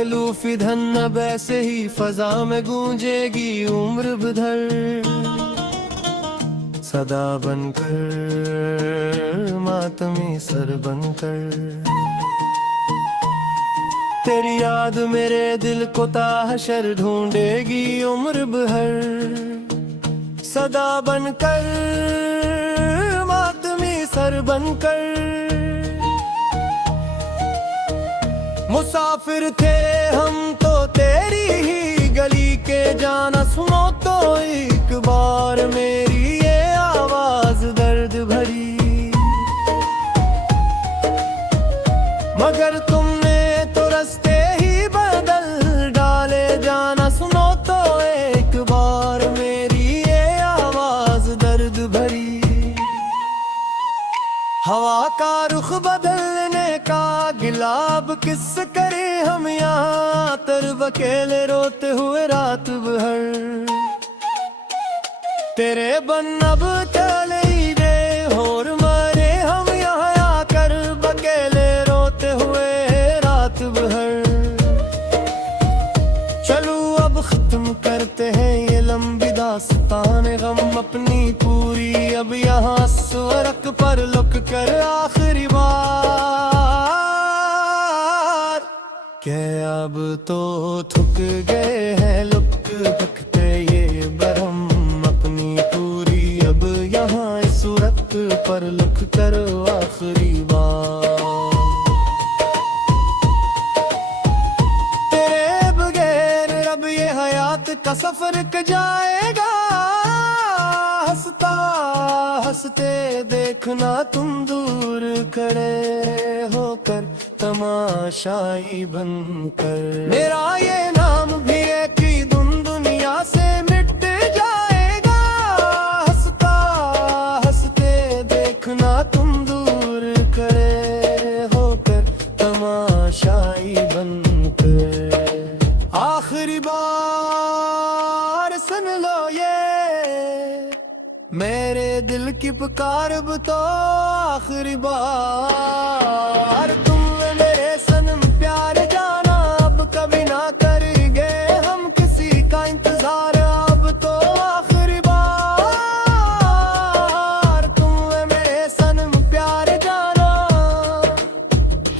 बेलूफी धन अब ऐसे ही फजा में गूंजेगी उम्र भर, सदा बनकर मातमी सर बनकर। तेरी याद मेरे दिल को ताहशर ढूंढेगी उम्र भर, सदा बनकर मातमी सर बनकर। मुसाफिर थे हम तो तेरी ही गली के, जाना सुनो तो एक बार मेरी ये आवाज दर्द भरी। मगर तुमने तो रास्ते ही बदल डाले, जाना सुनो तो एक बार मेरी ये आवाज दर्द भरी। हवा का रुख बदलने का गिलाब किस करे हम यहाँ, तरब अकेले रोते हुए रात भर। तेरे बन अब चले ही गए और मरे हम यहाँ आकर, अकेले रोते हुए रात भर। चलो अब खत्म करते हैं ये लंबी दास्तान गम अपनी पूरी, अब यहाँ स्वर्ग पर लुक कर आखिरी बार। क्या अब तो थक गए हैं लुक भकते ये बरम अपनी पूरी, अब यहाँ इस सूरत पर लुक कर आखिरी बार। तेरे बगैर अब ये हयात का सफर क जाएगा, हंसता हंसते देखना तुम दूर खड़े होकर तमाशाई बनकर। मेरा ये नाम भी एक ही धुन दुनिया से मिट जाएगा, हंसता हंसते देखना तुम दूर खड़े होकर तमाशाई बनकर। आखिरी बार सुन लो ये मेरे दिल की पुकार, अब तो आखिरी बार। तुम मेरे सनम प्यार जाना अब कभी ना करेंगे हम किसी का इंतजार, अब तो आखिरी बार। तुम मेरे सनम प्यार जाना,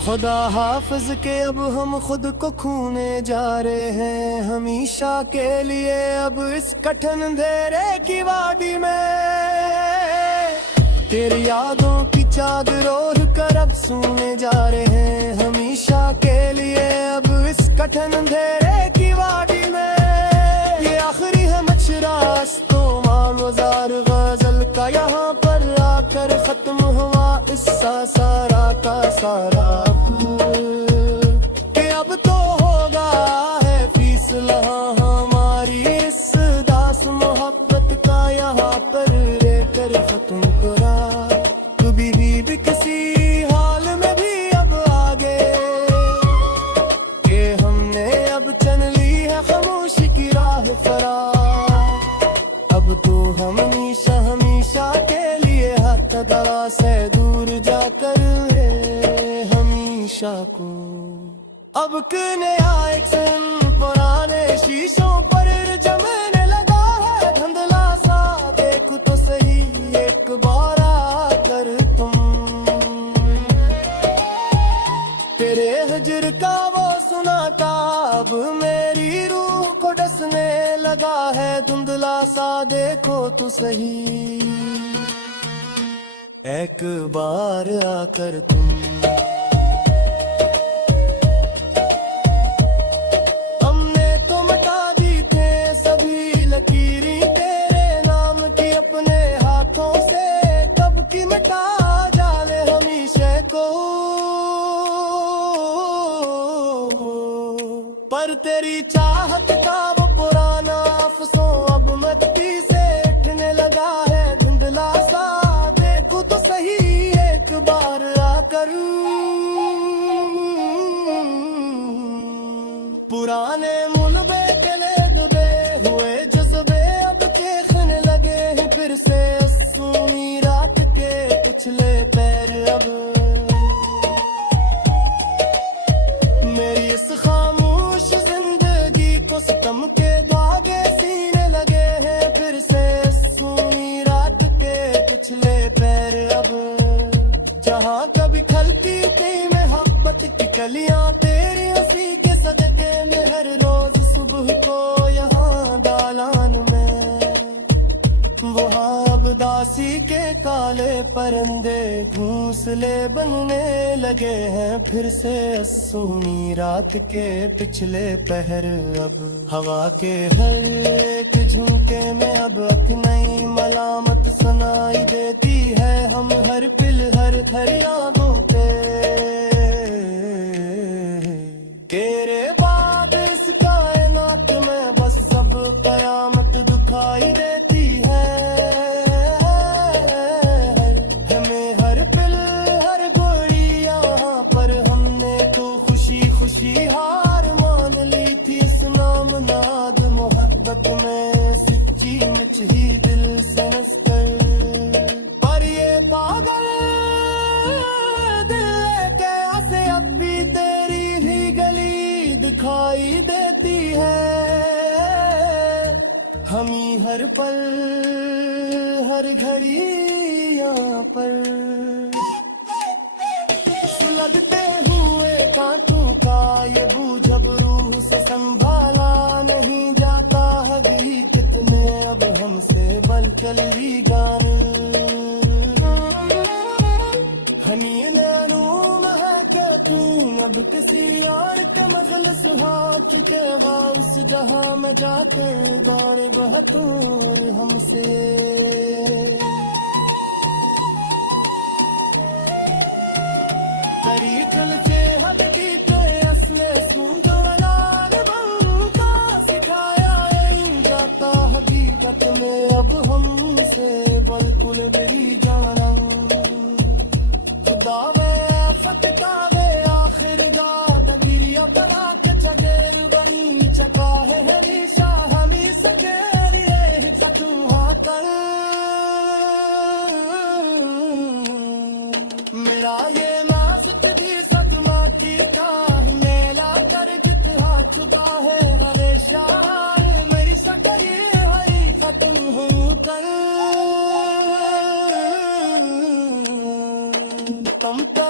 खुदा हाफिज के अब हम खुद को खोने जा रहे हैं हमेशा के लिए, अब इस कठिन अंधेरे की वादी में। तेरी यादों की चादर ओढ़ कर अब सोने जा रहे हैं हमेशा के लिए, अब इस कठिन अंधेरे की वादी में। ये आखिरी है मशरास तो मालवजार गजल का, यहाँ पर आकर खत्म हुआ इसका सारा का सारा। कि अब तो होगा है फैसला हमारी इस दास मोहब्बत का, यहाँ पर लेकर खत्म करा। कभी भी किसी हाल में भी अब आगे, कि हमने अब चन ली है खामोशी की राह फरार। अब तो हम हमेशा हमेशा के लिए हाथ दरा से दूर जाकर हमेशा को। अब नया एक सन पुराने शीशों पर जमने लगा है धुंधला सा, देखो तो सही एक बार आकर तुम। तेरे हिज्र का वो सुनाता अब मेरी रूह को डसने लगा है धुंधला सा, देखो तो सही एक बार आकर तुम। पर तेरी चाहत का वो पुराना अफसों अब मट्टी से उठने लगा है धुंधला सा, देखो तो सही एक बार आकर परिंदे घोंसले बनने लगे हैं फिर से असुनी रात के पिछले पहर। अब हवा के हर एक झुमके में अब एक नई मलामत सुनाई देती है। हम हर पिल हर घर यादों पे तेरे बाद इस कायनात में बस सब कयामत दिखाई देती है। हमें हर पिल हर गोली यहाँ पर हमने तो खुशी खुशी हार मान ली थी। इस नाम नाद मोहब्बत में सच्ची मुझ ही दिल से नसकर। पर ये पागल दिल कैसे अब भी तेरी ही गली दिखाई देती है। हम ही हर पल हर घड़ी यहाँ पर सुलगते हुए कांटों का ये बूझ अब रूह से संभाला नहीं जाता। हदी कितने अब हमसे बल चल रही गान हनी नैनूम है क्या तू अब किसी और के मगल सुहा चुकेगा। उस जहां में जाकर गाने बहतूर हमसे करी चल से हटकी तो असले सुंदर बनका सिखाया यही जाता। हकीकत में अब हमसे बिल्कुल भी जाना दावे फटकावे आखिर जा बलिया बना के चगेर बनी चका है हरीशा हमी सकेरिए फटुआ कर। मेरा ये नाजुक दी सदमा की था मेला कर जितना चुका है हमेशा मेरी सकरी हरी फटू कर। तुम तो